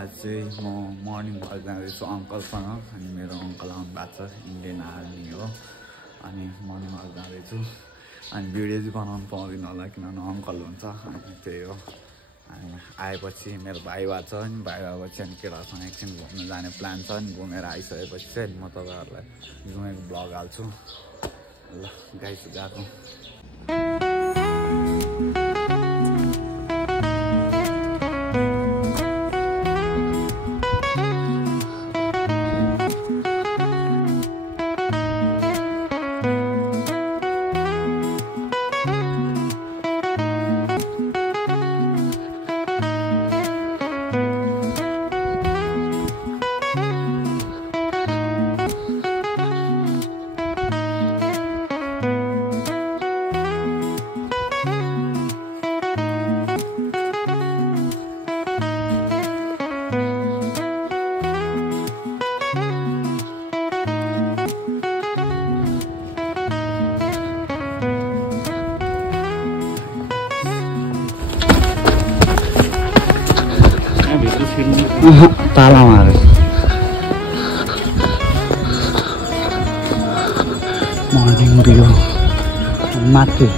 आज चाहिँ म मर्निङ वाक जाँदैछु अङ्कलसँग अनि मेरो अङ्कल आउनु भएको छ इन्डियन आर्मी हो अनि मर्निङ वाक जाँदैछु अनि भिडियो चाहिँ बनाउनु पाउँदिनँ होला किनभने अङ्कल हुन्छ अनि त्यही हो अनि आएपछि मेरो भाइबा छ अनि भाइबापछि अनि केटासँग एकछिन घुम्न जाने प्लान छ अनि घुमेर आइसकेपछि चाहिँ म तपाईँहरूलाई घुमेको ब्लग हाल्छु ल गाइस गएको ताला मारे मर्निङ भ्यू माथि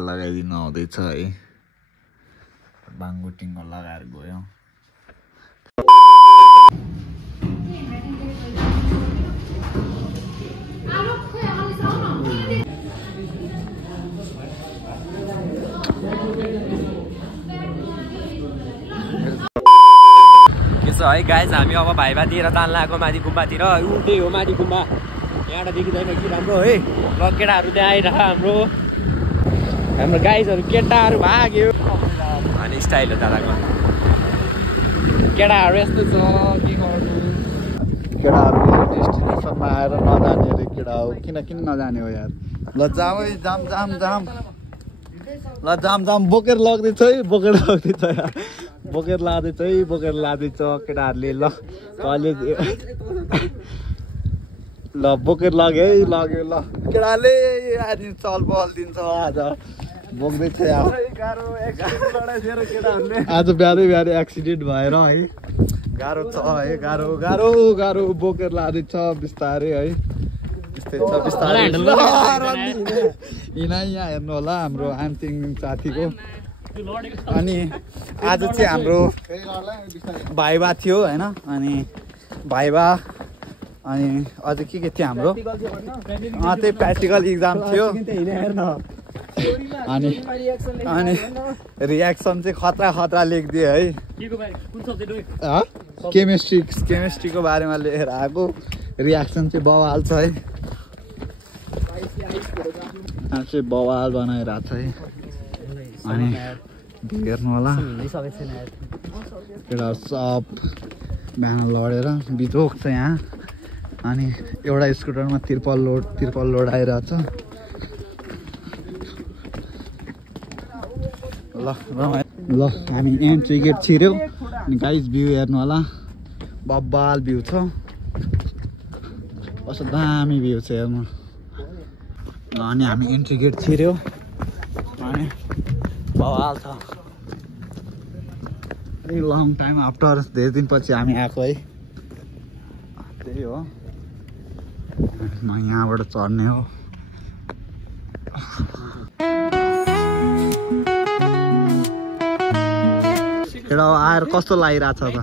लगाइदिनु आउँदैछ है बाङ्गुटिङ्गो लगाएर गयो है गाइज हामी अब भाइबातिर तान लगाएको माथि गुम्बातिर उल्टै हो माथि गुम्बा यहाँबाट देखिँदैन कि राम्रो है र केटाहरू त्यहाँ आइरह हाम्रो गाइजहरू केटाहरू भाग्यो अनि स्टाइल हो दादाको केटाहरू यस्तो छ के गर्नु केटाहरू डेस्टिनेसनमा आएर नजाने अरे केटा हो किन नजाने हो यार ल जाम है जाम ल जाम बोकेर लग्दैछ है बोकेर लाँदैछ केटाहरूले ल कलेज ल बोकेर लग्यो है ल केटाले आज चल बल दिन्छ आज बोक्दैछ आज बिहानै एक्सिडेन्ट भएर है गाह्रो छ है गाह्रो बोकेर लाँदैछ बिस्तारै है त्यस्तै छ बिस्तारै यहाँ हेर्नु होला हाम्रो आन्तिङ साथीको अनि आज चाहिँ हाम्रो भाइबा थियो होइन अनि भाइबा अनि अझ के थियो हाम्रो त्यही प्र्याक्टिकल इक्जाम थियो अनि रियाक्सन चाहिँ खतरा लेखिदिए है केमिस्ट्रीको बारेमा लेखेर आएको रियाक्सन चाहिँ बवाल छ है चाहिँ बवाल बनाइरहेको छ है अनि हेर्नु होला एउटा सब बिहान लडेर बिजोक छ यहाँ अनि एउटा स्कुटरमा तिर्पल लोड आइरहेछ ल हामी एन्ट्री गेट छिर्यौँ अनि गाइस भ्यू हेर्नु होला बब्बाल भ्यू छ कस्तो दामी भ्यू छ हेर्नु अनि हामी एन्ट्री गेट छिर्यौँ अनि बवाल छ लङ टाइम आफ्टर धेरै दिनपछि हामी आएको है त्यही हो म यहाँबाट चढ्ने हो केटा आएर कस्तो लागिरहेछ त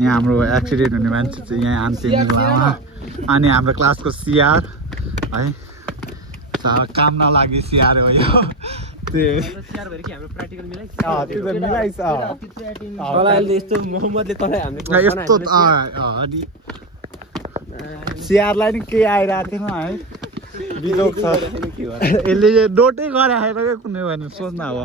यहाँ हाम्रो एक्सिडेन्ट हुने मान्छे चाहिँ यहाँ आन्थे अनि हाम्रो क्लासको सिआर है काम नलागी स्याहार हो यो स्याहार भएर कि हाम्रो प्र्याक्टिकल मिलाइस यस्तो मोहम्मदले तँलाई हामीले यस्तो स्याहारलाई नि केही आइरहेको थिएन है बिजोक छ यसले डोटै गरे आएर क्या कुनै भने सोच्न अब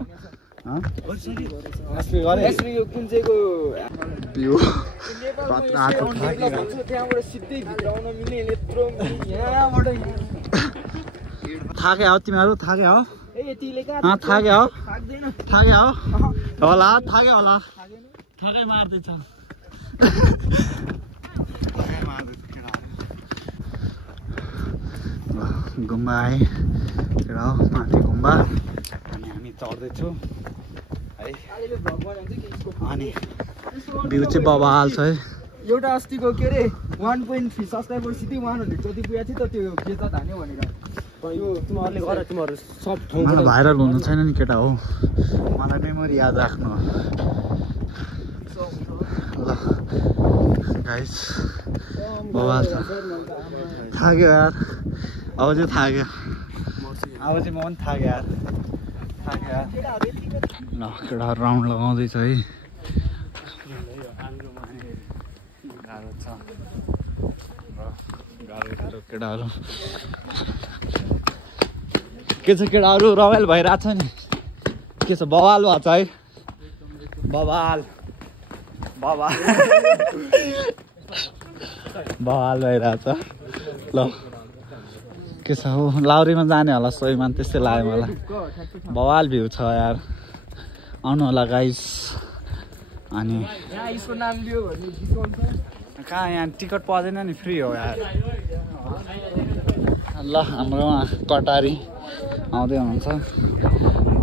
थाके हो तिमीहरू थाके हो थाके हो होला थाके होला थाकै मार्दैछ गुम्बा आए केटा हो माथि गुम्बा अनि हामी चढ्दैछौँ है अनि भ्यू चाहिँ बवाल छ है एउटा अस्तिको के अरे 1.3 सब्सक्राइबर सिधै 100 जति पुगेको थियो त त्यो बेच्दा धान्यो भनेर यो तिमीहरूले गर तिमीहरू सब ठाउँ मलाई भाइरल हुनु छैन नि केटा हो मलाई मेमोरी याद राख्नु ल गाइस बवाल छ थाक्यो यार अब चाहिँ थाक्यो अब चाहिँ म पनि थाक्यो यार ल केटाहरू राउन्ड लगाउँदैछ है गाह्रो छ गाह्रो केटाहरू के छ केटाहरू रमाइलो भइरहेछ नि के छ बवाल भएको छ है बवाल भइरहेछ ल के छ हो लाउरीमा जाने होला सोहीमान त्यस्तै लाग्यो मलाई बवाल भ्यू छ यार आउनु होला गाइस अनि कहाँ यहाँ टिकट पर्दैन नि फ्री हो यार ल हाम्रोमा कटारी आउँदै हुनुहुन्छ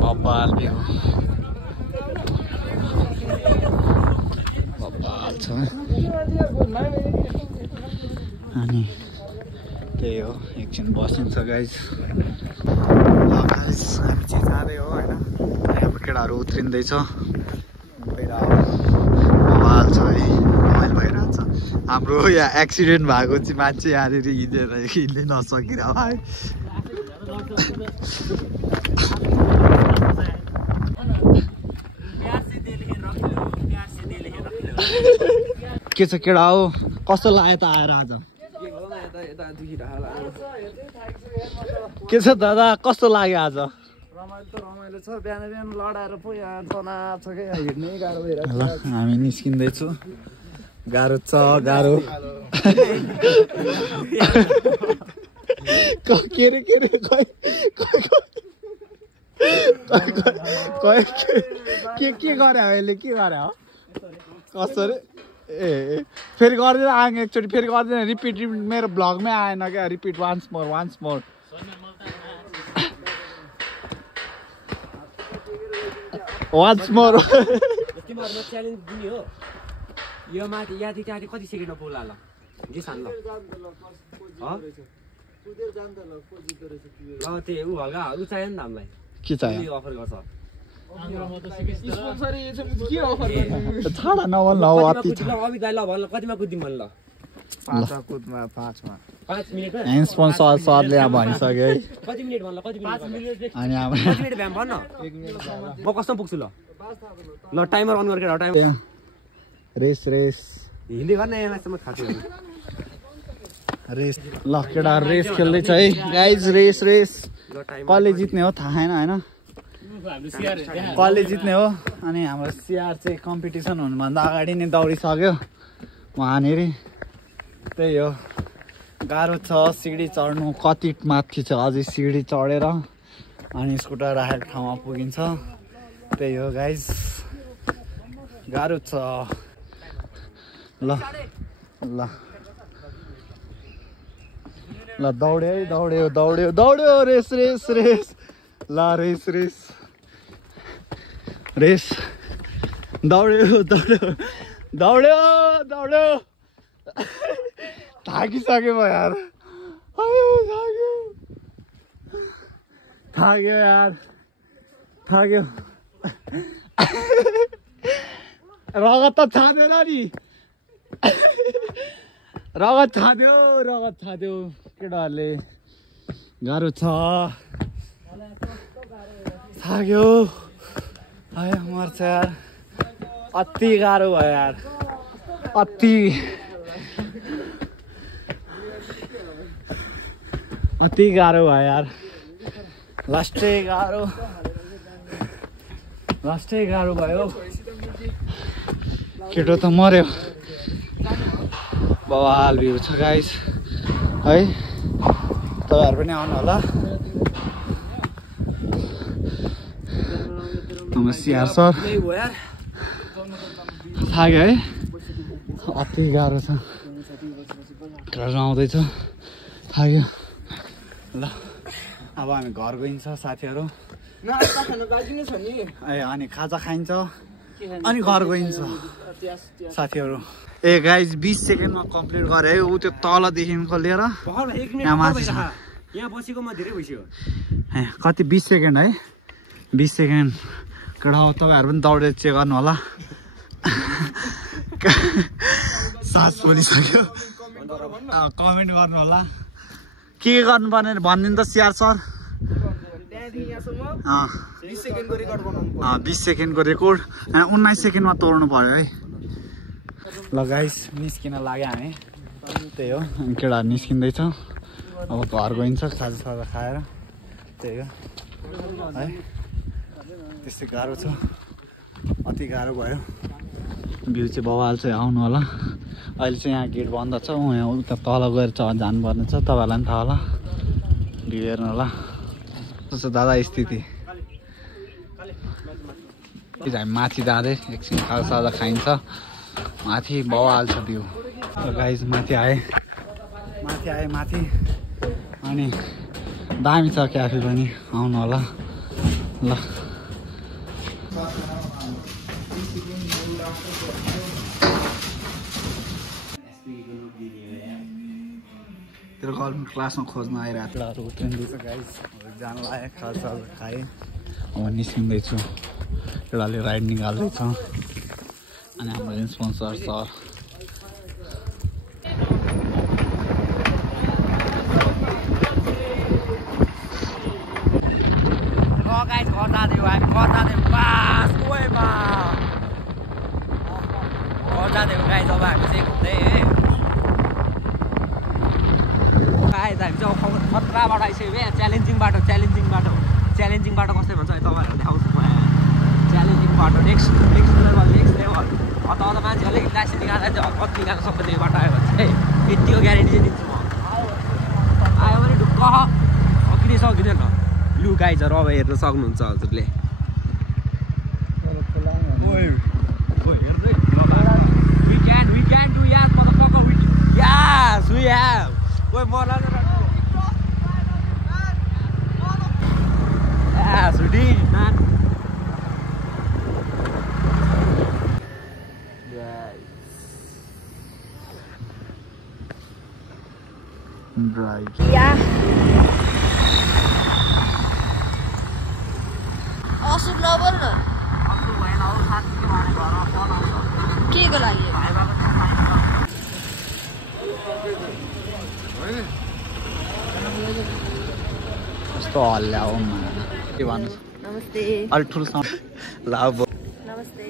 बवाल भ्यू बवाल छ अनि त्यही हो एकछिन बसिन्छ गाइस ल गाइस हामी चाहिँ जाँदै हो होइन हाम्रो केटाहरू उत्रिँदैछ बवाल छ है रमाइलो भइरहेको छ हाम्रो यहाँ एक्सिडेन्ट भएको चाहिँ मान्छे यहाँनिर हिँड्नै नसकिरह है के छ केटा हो कस्तो लाग्यो त आएर आज के छ दादा कस्तो लाग्यो आज रमाइलो छ बिहान लडाएर पो यहाँ तनाव छ क्या हिँड्नै गाह्रो भइरहेको ल हामी निस्किँदैछु गाह्रो छ गाह्रो के अरे के गरे हो यसले के गरे हो कसरी ए फेरि गर्दैन आएँ एकचोटि फेरि गर्दैन रिपिट मेरो भ्लगमै आएन क्या रिपिट वान्स मोर तिमीहरुमा च्यालेन्ज दिने हो यो माथि याति टाटी कति सेकेन्डमा पुग्ला ल जे छान ल ल त्यो उ हल्का उ चाहियो नि त हामीलाई के चाहियो अफर गर्छ छाडा नभन् ल अति छ अभि गाई ल भन कतिमा कुद्दिम भन ल 5 मिनेटमा स्पोन्सर सरले यहाँ भनिसक्यो है कति मिनेट भन ल कति मिनेट अनि हाम्रो 5 मिनेट भ्याम भन न म कसम पुग्छु ल ल टाइमर अन गरेर टाइमर रेस हिन्दी गर्ने यसमा खाछु रेस ल केटा रेस खेल्दैछ है गाइज रेस कसले जित्ने हो थाहा छैन होइन कसले जित्ने हो अनि हाम्रो सिआर चाहिँ कम्पिटिसन हुनुभन्दा अगाडि नै दौडिसक्यो वहाँनिर त्यही हो गाह्रो छ सिडी चढ्नु कति माथि छ अझै सिडी चढेर अनि स्कुटर राखेको ठाउँमा पुगिन्छ त्यही हो गाइज गाह्रो छ ल दौड्यो रेस ल रेस दौड्यो थाकिसक्यो म यार थाक्यो रगत त छाँदैन नि रगत छाँद्यो केटाहरूले गाह्रो छ थाक्यो आयो मर्छ यार अति गाह्रो भयो यार अति गाह्रो भयो यार लास्टै गाह्रो भयो केटो त मर्यो बवाल भ्यू छ गाइस है तपाईहरु पनि आउनु होला नमस्कार सर थाक्यो है अति गाह्रो छ घर आउँदैछ थाक्यो ल अब हामी घर गइन्छ साथीहरु अनि खाजा खाइन्छ अनि घर गइन्छ साथीहरु ए गाइस 20 सेकेन्डमा कम्प्लिट गरे है उ त्यो तलदेखिको लिएर यहाँ बसेको म धेरै भइसक्यो कति 20 सेकेन्ड है 20 सेकेन्ड केटा हो तपाईहरु पनि दौडेर चेक गर्नु होला सास बोलिसक्यो कमेन्ट गर्नु होला के गर्नु पर्ने भनिदिनु त सिआर सर 20 सेकेन्डको रेकर्ड 19 सेकेन्डमा तोड्नु पर्यो है ल गाइस निस्किन लाग्यो हामी त्यही हो केटा निस्किँदैछ अब घर गइन्छ खाजा खाएर त्यही हो है त्यस्तै गाह्रो छ अति गाह्रो भयो भ्यू चाहिँ बवाल चाहिँ आउनु होला अहिले चाहिँ यहाँ गेट बन्द छ यहाँ उता तल गएर जानुपर्ने छ तपाईँहरूलाई पनि थाहा होला भ्यू हेर्नु होला कस्तो दादा स्थिति हामी माथि जाँदै एकछिन खाजा खाइन्छ माथि बवाल छ भ्यू गाइस माथि आए अनि दामी छ क्याफे पनि आउनु होला ल तेरो गर्लफ्रेन्ड क्लासमा खोज्न आइरहेको उत्रँदैछ गाइस जान लाग्यो खाजा खाएँ अब निस्किँदैछु एउटाले राइड निकाल्दैछ अनि हाम्रो स्पोन्सर सर खतराबाट आइसक्यो च्यालेन्जिङ बाटो कस्तो भन्छ तपाईँहरूले देखाउँछु म च्यालेन्जिङ बाटो नेक्स्ट लेभल अत मान्छेहरूले लाइसेन्स निकाल्दा चाहिँ कति निकाल्न सक्छ त्यो बाटो आयो भने चाहिँ यतिको ग्यारेन्टी चाहिँ दिन्छु म आयो भने ढुक्क सकिँदैन लु गाइजहरू अब हेर्न सक्नुहुन्छ हजुरले we can do yes motherfucker yes we have yes we did man right yeah असुर नबोल न के को लागि कस्तो हल्ला हो के भन्नु नमस्ते अलि ठुलो साउन्ड लाभ नमस्ते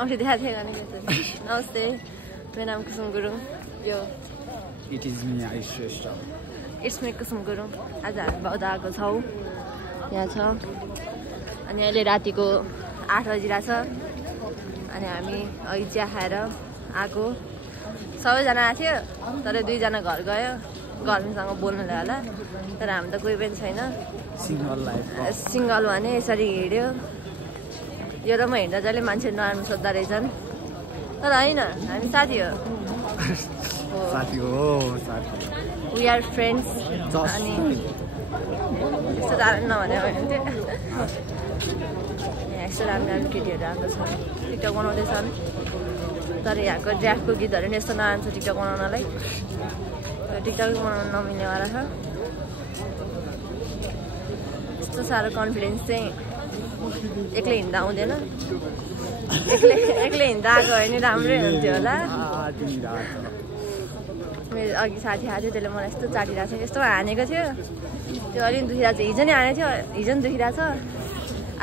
औँठी देखाएको थियो भने नमस्ते मेरो नाम कुसुम गुरुङ यो it is me I Shrestha it's me Kusum Gurung आज हामी बौद्ध आएको छौँ यहाँ छ अनि अहिले रातिको 8 बजिरहेछ अनि हामी अघि चिया खाएर आएको सबैजना आएको थियो तर 2 जना घर गयो गर्लफ्रेन्डसँग बोल्नुलाई होला तर हामी त कोही पनि छैन सिङ्गल भने यसरी हिँड्यो यो र म हिँड्दा जहिले मान्छे नराम्रो सोद्धा रहेछन् तर होइन हामी साथी हो वी आर फ्रेन्ड्स अनि यस्तो राम्रो नभने हुन्थ्यो यस्तो राम्रो केटीहरू आएको छ टिकटक बनाउँदैछन् तर यहाँको ड्राफ्टको गीतहरू नि यस्तो नराम्रो छ टिकटक बनाउनलाई टिकटक बनाउनु नमिल्नेवाला छ यस्तो साह्रो कन्फिडेन्स चाहिँ एक्लै हिँड्दा आउँदैन एक्लै हिँड्दा आएको भने राम्रै हुन्थ्यो होला मेरो अघि साथी आएको थियो त्यसले मलाई यस्तो चाटिरहेको थियो यस्तो हानेको थियो त्यो अलिक दुखिरहेको छ हिजो नि हानेको थियो हिजो नि दुखिरहेको छ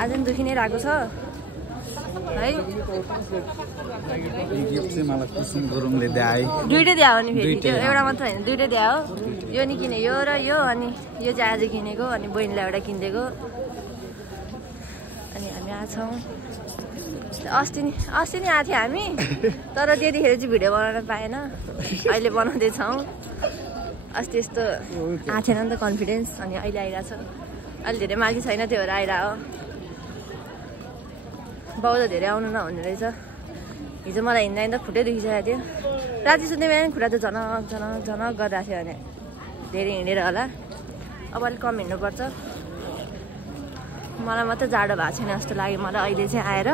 आज नि दुखि नै रहेको छ है गिफ्ट चाहिँ मलाई कुसुम गुरुङले दिए दुइटै दिए हो नि फेरि त्यो एउटा मात्र होइन दुइटै दिए हो यो नि किने यो र यो अनि यो चाहिँ आज किनेको अनि बहिनीलाई एउटा किनिदिएको अनि हामी आएको छौँ अस्ति नि आएको थियो हामी तर त्यतिखेर चाहिँ भिडियो बनाउन पाएन अहिले बनाउँदैछौँ अस्ति यस्तो आएको थिएन नि त कन्फिडेन्स अनि अहिले आइरहेको छ अहिले धेरै मागी छैन त्यो भएर आइरहेको बाउ त धेरै आउनु नहुने रहेछ हिजो मलाई हिँड्दा हिँड्दा खुट्टै दुखिसकेको थियो राति सुत्ने बिहान खुट्टा त झनक झनक झनक गरिरहेको थियो भने धेरै हिँडेर होला अब अलिक कम हिँड्नुपर्छ मलाई मात्रै जाडो भएको छैन जस्तो लाग्यो मलाई अहिले चाहिँ आएर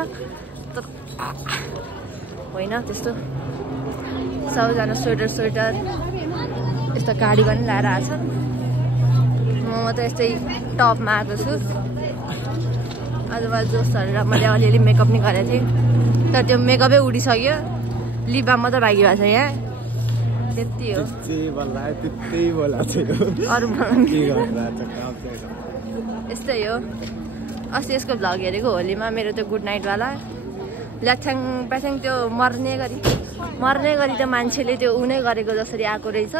होइन त्यस्तो सबैजना स्वेटर यस्तो कार्डिगन लगाएर आएको छ म मात्रै यस्तै टपमा आएको छु आज मलाई जोस हालेर मैले अलिअलि मेकअप नि गरेको थिएँ तर त्यो मेकअपै उडिसक्यो लिप बाम मात्रै बाँकी भएको छ यहाँ त्यति हो अरू यस्तै हो अस्ति यसको भ्लग हेरेको होलीमा मेरो त्यो गुड नाइटवाला ल्याछ्याङ प्याछ्याङ त्यो मर्ने गरी त्यो मान्छेले त्यो उनै गरेको जसरी आएको रहेछ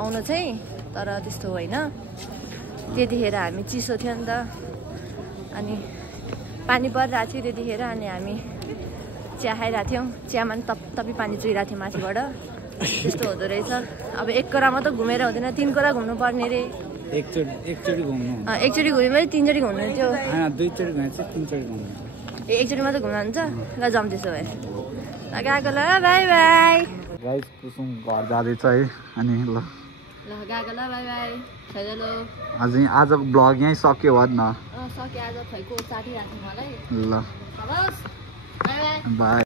आउनु चाहिँ तर त्यस्तो होइन त्यतिखेर हामी चिसो थियो नि त अनि पानी परिरहेको थियो त्यतिखेर अनि हामी चिया खाइरहेको थियौँ चियामा पनि तपतपी पानी चुहिरहेको थियो माथिबाट त्यस्तो हुँदो रहेछ अब एक कोरा मात्रै घुमेर हुँदैन 3 कोरा घुम्नु पर्ने रे एकचोटि घुम्नु एकचोटि घुम्यो भने 3चोटि घुम्नु थियो दुईचोटि घुमेर चाहिँ 3चोटि घुम्नु एकचोटि मात्रै घुम्नु हुन्छ ल जाउँ त्यसो भए गएको ल बाई बाई गाइस कुसुम घर जाँदैछ है अनि ल गएको ल बाई बाई हेलो आजको ब्लग यहीँ सक्यो भन् न सक्यो आज खैको चाटिरहेको मलाई ल हवस् बाई बाई बाई